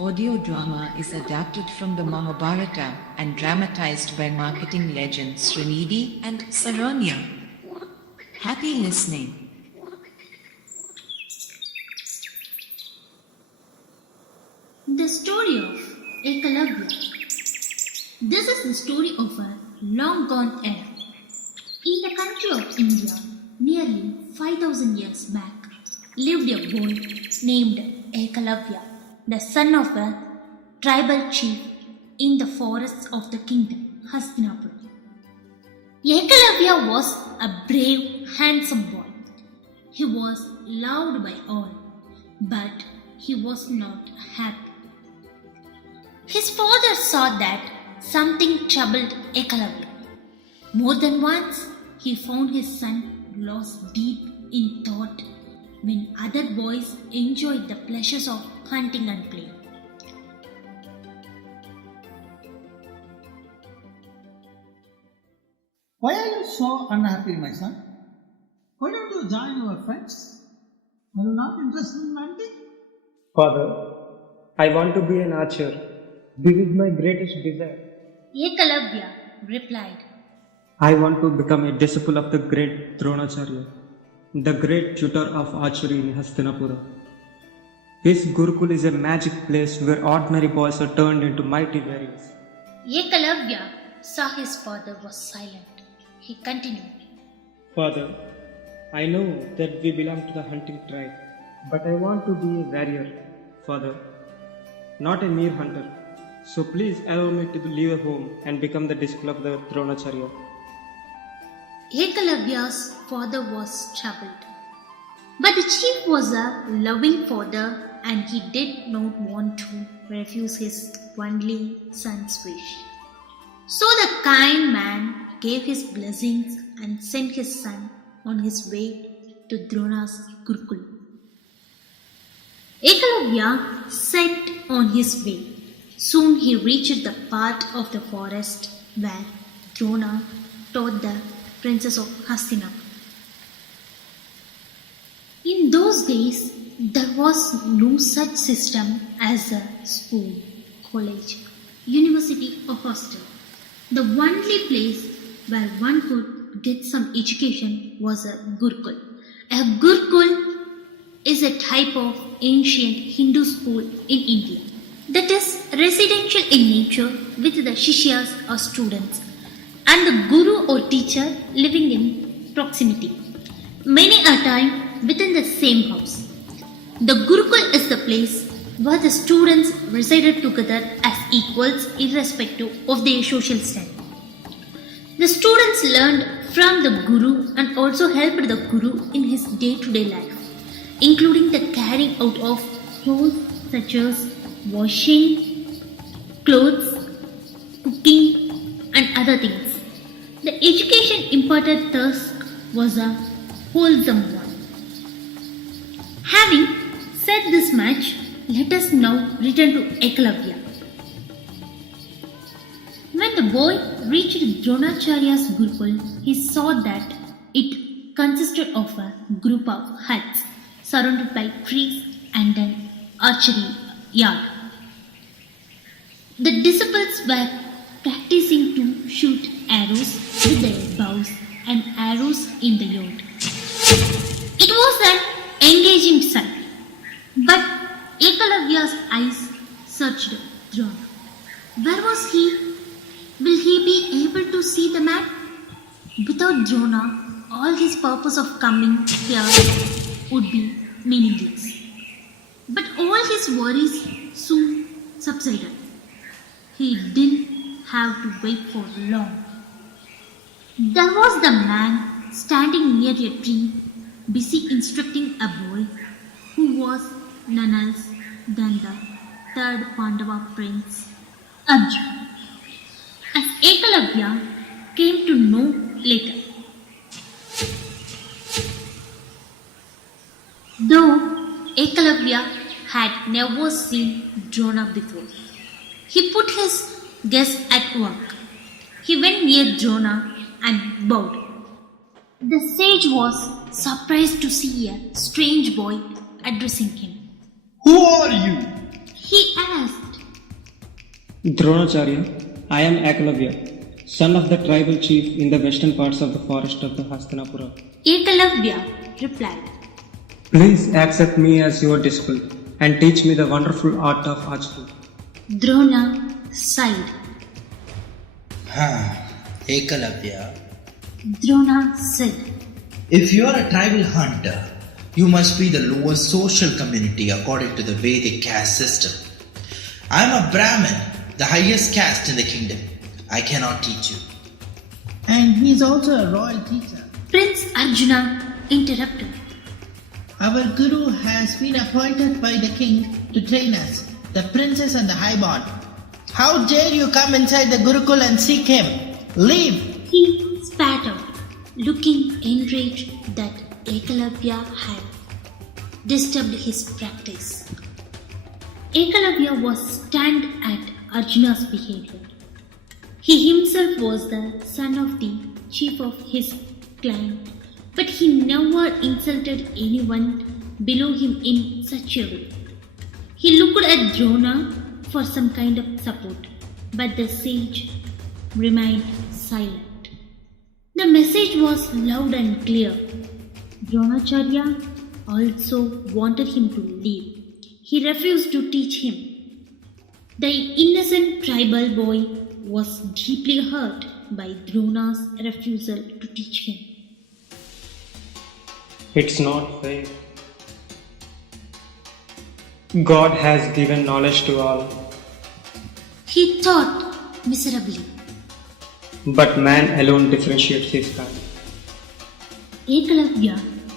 audio drama is adapted from the Mahabharata and dramatized by marketing legends Srinidhi and Saranya. Happy listening. The story of Ekalavya. This is the story of a long gone era. In the country of India, nearly 5,000 years back, lived a boy named Ekalavya, the son of a tribal chief in the forests of the kingdom Hastinapura. Ekalavya was a brave, handsome boy. He was loved by all, but he was not happy. His father saw that something troubled Ekalavya. More than once, he found his son lost deep in thought when other boys enjoyed the pleasures of hunting and playing. Why are you so unhappy, my son? Why don't you join your friends? Are you not interested in hunting? Father, I want to be an archer. This is my greatest desire. Ekalavya replied, I want to become a disciple of the great Dronacharya, the great tutor of archery in Hastinapura. His Gurukul is a magic place where ordinary boys are turned into mighty warriors. Ekalavya saw his father was silent. He continued, Father, I know that we belong to the hunting tribe, but I want to be a warrior, Father, not a mere hunter. So please allow me to leave home and become the disciple of the Dronacharya. Ekalavya's father was troubled. But the chief was a loving father and he did not want to refuse his only son's wish. So the kind man gave his blessings and sent his son on his way to Drona's Gurukul. Ekalavya set on his way. Soon he reached the part of the forest where Drona taught the princess of Hastinapur. In those days, there was no such system as a school, college, university or hostel. The only place where one could get some education was a Gurukul. A Gurukul is a type of ancient Hindu school in India that is residential in nature with the Shishyas or students and the Guru or teacher living in proximity, many a time within the same house. The Gurukul is the place where the students resided together as equals irrespective of their social standing. The students learned from the Guru and also helped the Guru in his day-to-day life, including the carrying out of chores such as washing clothes, cooking and other things. The education imparted thus was a wholesome one. Having said this much, let us now return to Ekalavya. When the boy reached Dronacharya's Gurukul, he saw that it consisted of a group of huts surrounded by trees and an archery yard. The disciples were practicing to shoot arrows with their bows and arrows in the yard. It was an engaging sight, but Ekalavya's eyes searched Drona. Where was he? Will he be able to see the man? Without Drona, all his purpose of coming here would be meaningless. But all his worries soon subsided. He didn't have to wait for long. There was the man standing near a tree, busy instructing a boy who was none else than the third Pandava prince, Arjun. As Ekalavya came to know later. Though Ekalavya had never seen Drona before, he put his guess at work. He went near Drona and bowed. The sage was surprised to see a strange boy addressing him. Who are you? He asked. Dronacharya, I am Ekalavya, son of the tribal chief in the western parts of the forest of the Hastinapura. Ekalavya replied. Please accept me as your disciple and teach me the wonderful art of archery. Drona sighed. Ekalavya, Drona said. if you are a tribal hunter, you must be the lowest social community according to the Vedic caste system. I am a Brahmin, the highest caste in the kingdom. I cannot teach you. And he is also a royal teacher. Prince Arjuna interrupted. Our guru has been appointed by the king to train us, the princess and the highborn. How dare you come inside the Gurukul and seek him? Leave! He spat out, looking enraged that Ekalavya had disturbed his practice. Ekalavya was stunned at Arjuna's behavior. He himself was the son of the chief of his clan, but he never insulted anyone below him in such a way. He looked at Drona for some kind of support, but the sage remained silent. The message was loud and clear. Dronacharya also wanted him to leave. He refused to teach him. The innocent tribal boy was deeply hurt by Drona's refusal to teach him. It's not fair. God has given knowledge to all, He thought miserably. but man alone differentiates his kind. Ekalavya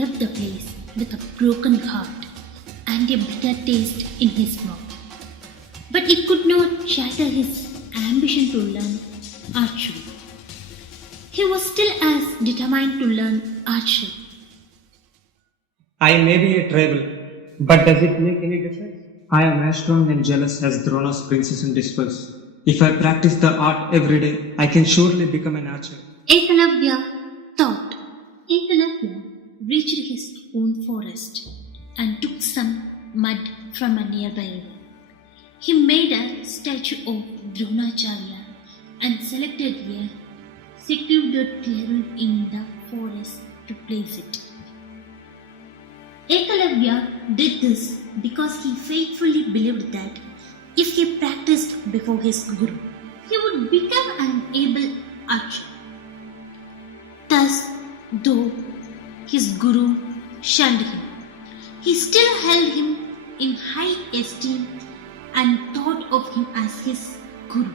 left the place with a broken heart and a bitter taste in his mouth. But it could not shatter his ambition to learn archery. He was still as determined to learn archery. I may be a tribal, but does it make any difference? I am as strong and jealous as Drona's princes and disciples. If I practice the art every day, I can surely become an archer. Ekalavya thought. Ekalavya reached his own forest and took some mud from a nearby river. He made a statue of Dronacharya and selected a secluded clearing in the forest to place it. Ekalavya did this because he faithfully believed that if he practiced before his guru, he would become an able archer. Thus, though his guru shunned him, he still held him in high esteem and thought of him as his guru.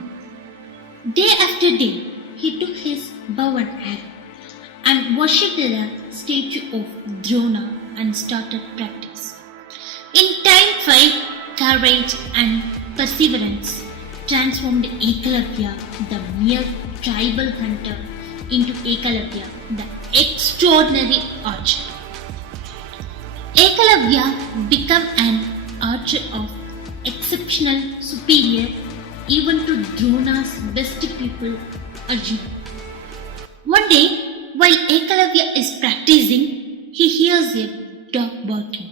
Day after day, he took his bow and arrow and worshipped the statue of Drona and started practice. In time, faith, courage, and perseverance transformed Ekalavya, the mere tribal hunter, into Ekalavya, the extraordinary archer. Ekalavya became an archer of exceptional superior even to Drona's best pupil Arjuna. One day, while Ekalavya is practicing, he hears a dog barking.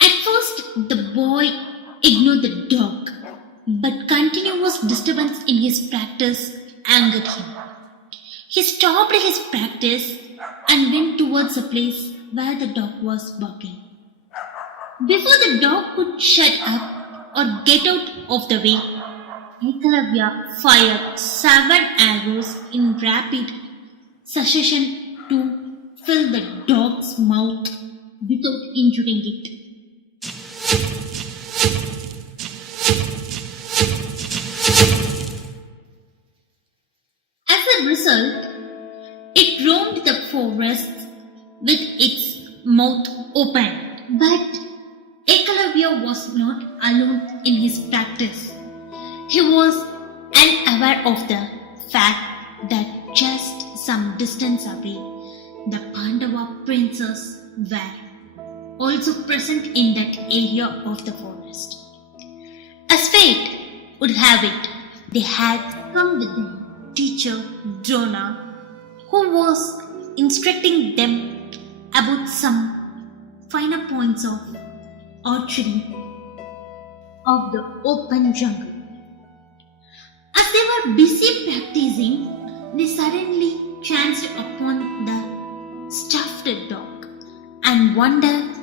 At first, the boy ignored the dog, but continuous disturbance in his practice angered him. He stopped his practice and went towards a place where the dog was barking. Before the dog could shut up or get out of the way, Ekalavya fired 7 arrows in rapid succession to fill the dog's mouth without injuring it. As a result, it roamed the forest with its mouth open. But Ekalavya was not alone in his practice. He was unaware of the fact that just some distance away, the Pandava princes were also present in that area of the forest. As fate would have it, they had come with them teacher Drona, who was instructing them about some finer points of archery. of the open jungle. As they were busy practicing, they suddenly chanced upon the stuffed dog and wondered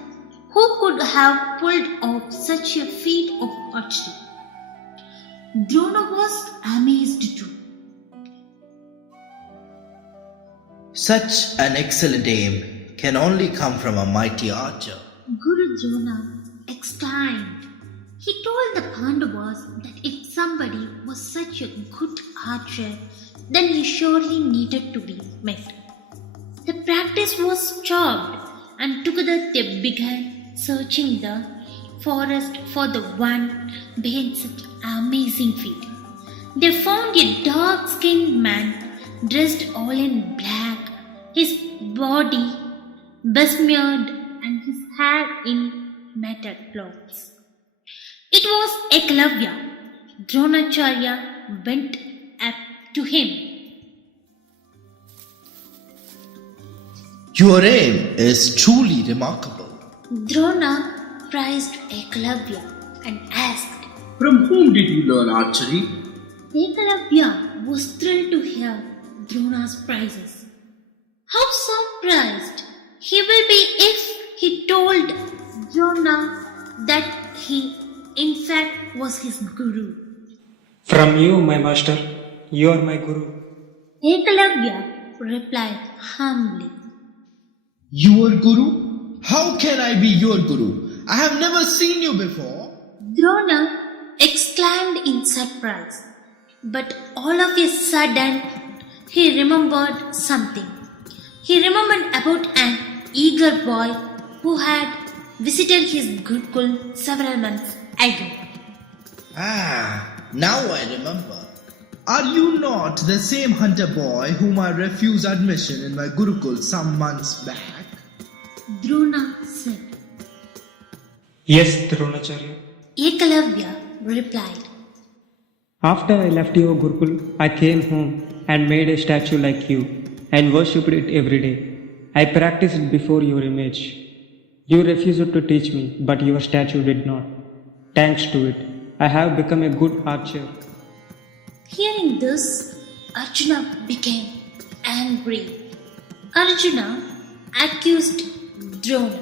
who could have pulled off such a feat of archery. Drona was amazed too. Such an excellent aim can only come from a mighty archer. Guru Drona exclaimed. He told the Pandavas that if somebody was such a good archer, then he surely needed to be met. The practice was stopped, and together they began searching the forest for the one behind such amazing feat. They found a dark-skinned man dressed all in black, his body besmeared and his hair in matted clothes. It was Eklavya. Dronacharya went up to him. Your aim is truly remarkable. Drona praised Eklavya and asked. From whom did you learn archery? Eklavya was thrilled to hear Drona's praises. How surprised he will be if he told Drona that he in fact was his guru. From you, my master, you are my guru. Eklavya replied humbly. Your guru? How can I be your guru? I have never seen you before. Drona exclaimed in surprise, but all of a sudden he remembered something. He remembered about an eager boy who had visited his Gurukul several months ago. Now I remember. Are you not the same hunter boy whom I refused admission in my Gurukul some months back? Drona said. Yes, Dronacharya. Eklavya replied. After I left your Gurukul, I came home and made a statue like you and worshipped it every day. I practiced it before your image. You refused to teach me, but your statue did not. Thanks to it, I have become a good archer. Hearing this, Arjuna became angry. Arjuna accused Drona.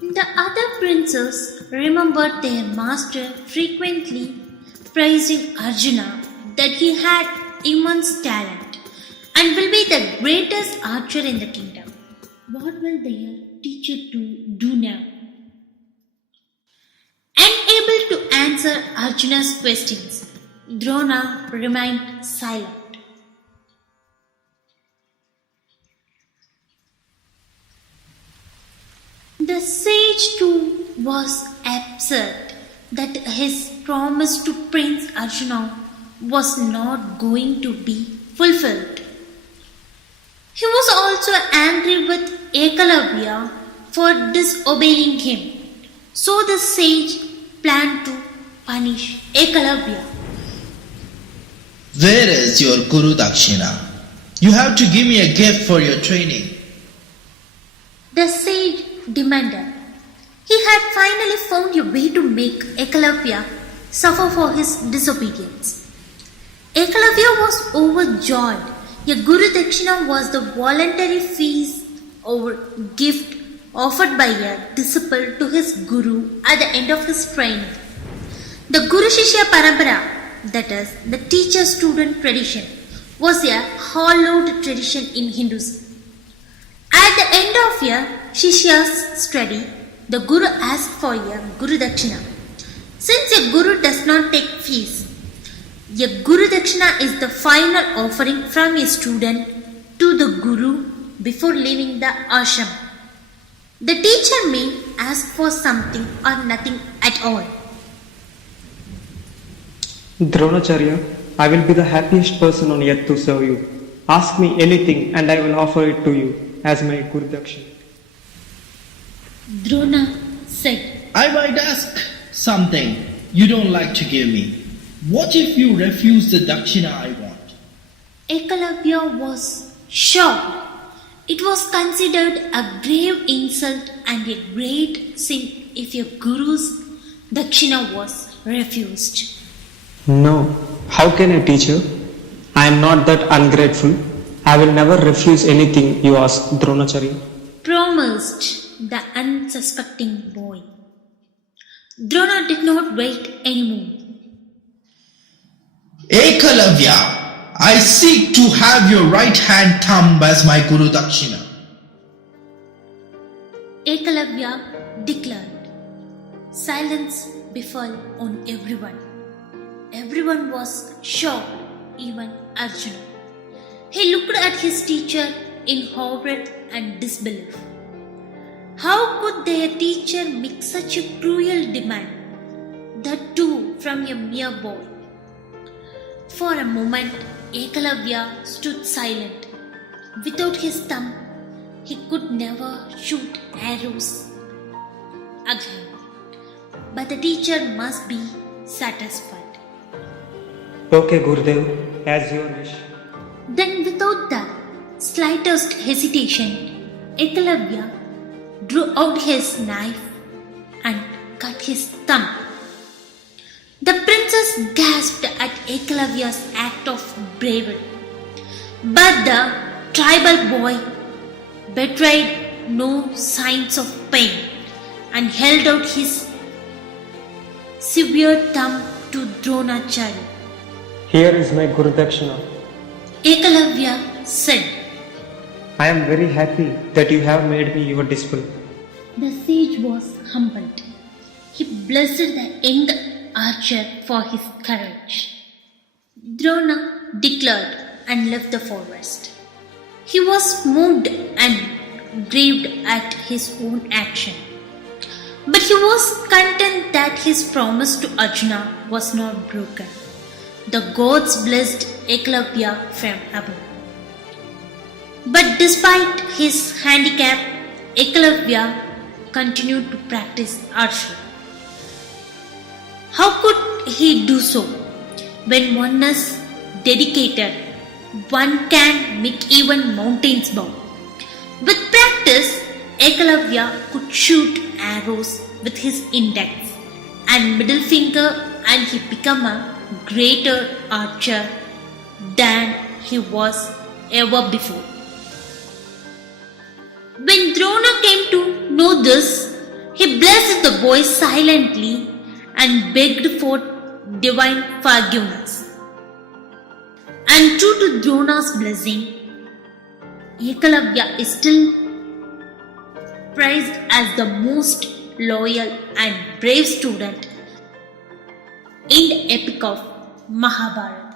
The other princes remembered their master frequently praising Arjuna that he had immense talent and will be the greatest archer in the kingdom. What will their teacher do now? Unable to answer Arjuna's questions, Drona remained silent. The sage too was upset that his promise to Prince Arjuna was not going to be fulfilled. He was also angry with Ekalavya for disobeying him. So the sage planned to punish Ekalavya. Where is your Guru Dakshina? You have to give me a gift for your training. The sage demanded. He had finally found a way to make Ekalavya suffer for his disobedience. Ekalavya was overjoyed. A Guru Dakshina was the voluntary feast or gift offered by a disciple to his Guru at the end of his training. The Guru Shishya Parampara, that is, the teacher-student tradition, was a hallowed tradition in Hinduism. At the end of a Shishya's study, the Guru asked for a Guru Dakshina. Since a Guru does not take fees, a Guru Dakshina is the final offering from a student to the Guru before leaving the ashram. The teacher may ask for something or nothing at all. Dronacharya, I will be the happiest person on earth to serve you. Ask me anything and I will offer it to you as my Guru Dakshina. Drona said. I might ask something you don't like to give me. What if you refuse the Dakshina I want? Ekalavya was shocked. It was considered a grave insult and a great sin if a guru's Dakshina was refused. No, how can I, teacher? I am not that ungrateful. I will never refuse anything you ask, Dronacharya. Promised the unsuspecting boy. Drona did not wait anymore. Ekalavya, I seek to have your right hand thumb as my Guru Dakshina. Ekalavya declared. Silence befell on everyone. Everyone was shocked, even Arjuna. He looked at his teacher in horror and disbelief. How could their teacher make such a cruel demand? That too from a mere boy. For a moment, Ekalavya stood silent. Without his thumb, he could never shoot arrows again. But the teacher must be satisfied. Okay, Gurudev, as your wish. Then, without the slightest hesitation, Ekalavya drew out his knife and cut his thumb. The princess gasped at Ekalavya's act of bravery. But the tribal boy betrayed no signs of pain and held out his severed thumb to Dronacharya. Here is my Guru Dakshina. Ekalavya said. I am very happy that you have made me your disciple. The sage was humbled. He blessed the young archer for his courage. Drona declared and left the forest. He was moved and grieved at his own action. But he was content that his promise to Arjuna was not broken. The gods blessed Ekalavya from above. But despite his handicap, Ekalavya continued to practice archery. How could he do so? When one is dedicated, one can make even mountains bow. With practice, Ekalavya could shoot arrows with his index and middle finger, and he became a greater archer than he was ever before. When Drona came to know this, he blessed the boy silently and begged for divine forgiveness. And true to Drona's blessing, Ekalavya is still praised as the most loyal and brave student in the epic of Mahabharata.